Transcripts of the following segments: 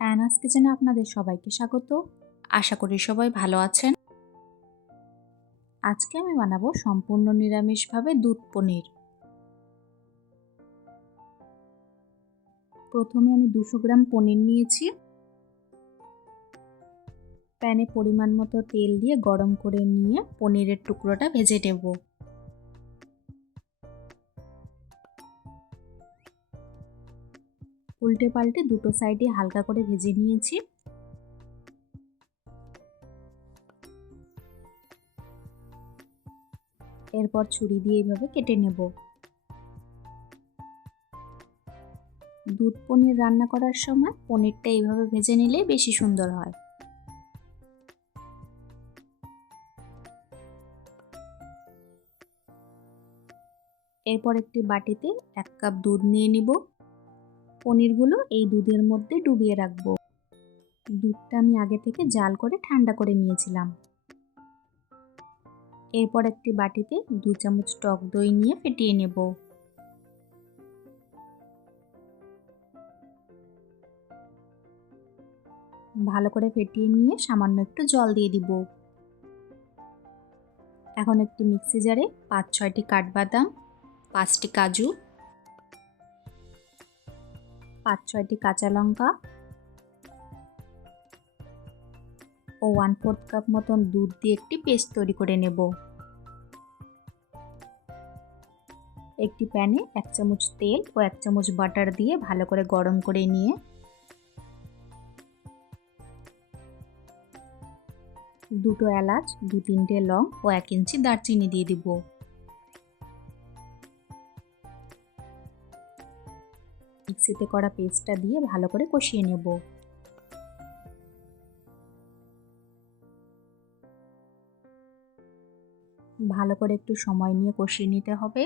অ্যানাস কিচেনে আপনাদের সবাইকে স্বাগত। আশা করি সবাই ভালো আছেন। আজকে আমি বানাবো সম্পূর্ণ নিরামিষভাবে দুধ পনির। প্রথমে আমি দুশো গ্রাম পনির নিয়েছি। প্যানে পরিমাণ মতো তেল দিয়ে গরম করে নিয়ে পনিরের টুকরোটা ভেজে নেব। উল্টে পাল্টে দুটো সাইডে হালকা করে ভেজে নিয়েছি। এরপর ছুরি দিয়ে এইভাবে কেটে নেব। দুধ পনির রান্না করার সময় পনিরটা এইভাবে ভেজে নিলে বেশি সুন্দর হয়। এরপর একটি বাটিতে এক কাপ দুধ নিয়ে নিব। পনিরগুলো এই দুধের মধ্যে ডুবিয়ে রাখব। দুধটা আমি আগে থেকে জাল করে ঠান্ডা করে নিয়েছিলাম। এরপর একটি বাটিতে দু চামচ টক দই নিয়ে ফেটিয়ে নেব। ভালো করে ফেটিয়ে নিয়ে সামান্য একটু জল দিয়ে দিব। এখন একটি মিক্সি জারে পাঁচ ছয়টি কাঠবাদাম, পাঁচটি কাজু পাঁচ, ছয়টি কাঁচা লঙ্কা ও ওয়ান ফোর্থ কাপ মতন দুধ দিয়ে একটি পেস্ট তৈরি করে নেব। একটি প্যানে এক চামচ তেল ও এক চামচ বাটার দিয়ে ভালো করে গরম করে নিয়ে দুটো এলাচ, দু তিনটে লং ও এক ইঞ্চি দারচিনি দিয়ে দিব। মিক্সিতে করা পেস্টটা দিয়ে ভালো করে কষিয়ে নেব। ভালো করে একটু সময় নিয়ে কষিয়ে নিতে হবে।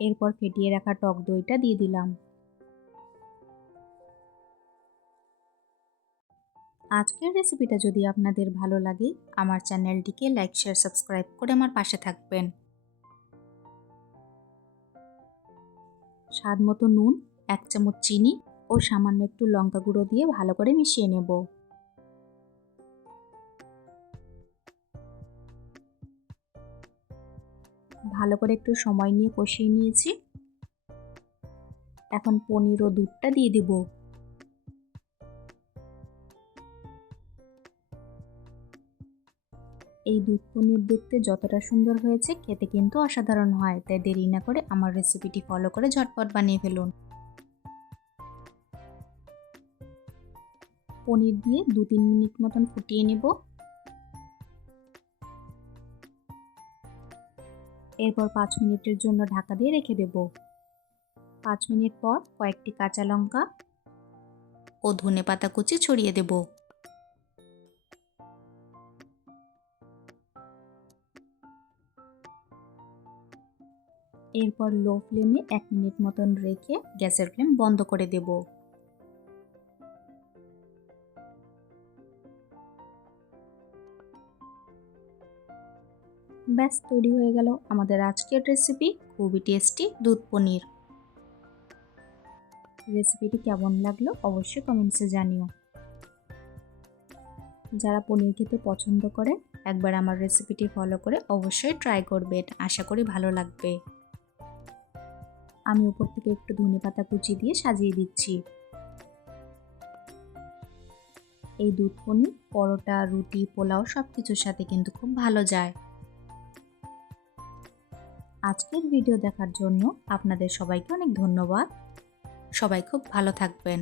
এরপর ফেটিয়ে রাখা টক দইটা দিয়ে দিলাম। আজকের রেসিপিটা যদি আপনাদের ভালো লাগে, আমার চ্যানেলটিকে লাইক, শেয়ার, সাবস্ক্রাইব করে আমার পাশে থাকবেন। স্বাদ মতো নুন, এক চামচ চিনি ও সামান্য একটু লঙ্কা গুঁড়ো দিয়ে ভালো করে মিশিয়ে নেব। ভালো করে একটু সময় নিয়ে কষিয়ে নিয়েছি। এখন পনির ও দুধটা দিয়ে দিব। এই দুধ পনির দেখতে যতটা সুন্দর হয়েছে, খেতে কিন্তু অসাধারণ হয়। তাই দেরি না করে আমার রেসিপিটি ফলো করে ঝটপট বানিয়ে ফেলুন। পনির দিয়ে দু তিন মিনিট মতন ফুটিয়ে নেব। এরপর পাঁচ মিনিটের জন্য ঢাকা দিয়ে রেখে দেব। পাঁচ মিনিট পর কয়েকটি কাঁচা লঙ্কা ও ধনে পাতা কুচি ছড়িয়ে দেবো। এরপর লো ফ্লেমে এক মিনিট মতন রেখে গ্যাসের ফ্লেম বন্ধ করে দেব। ব্যাস, তৈরি হয়ে গেল আমাদের আজকের রেসিপি খুবই টেস্টি দুধ পনির। রেসিপিটি কেমন লাগল অবশ্যই কমেন্টসে জানিও। যারা পনির খেতে পছন্দ করে একবার আমার রেসিপিটি ফলো করে অবশ্যই ট্রাই করবেন। আশা করি ভালো লাগবে। আমি উপর থেকে একটু ধনে পাতা কুচি দিয়ে সাজিয়ে দিচ্ছি। এই দুধ পনির পরোটা, রুটি, পোলাও সব কিছুর সাথে কিন্তু খুব ভালো যায়। আজকের ভিডিও দেখার জন্য আপনাদের সবাইকে অনেক ধন্যবাদ। সবাই খুব ভালো থাকবেন।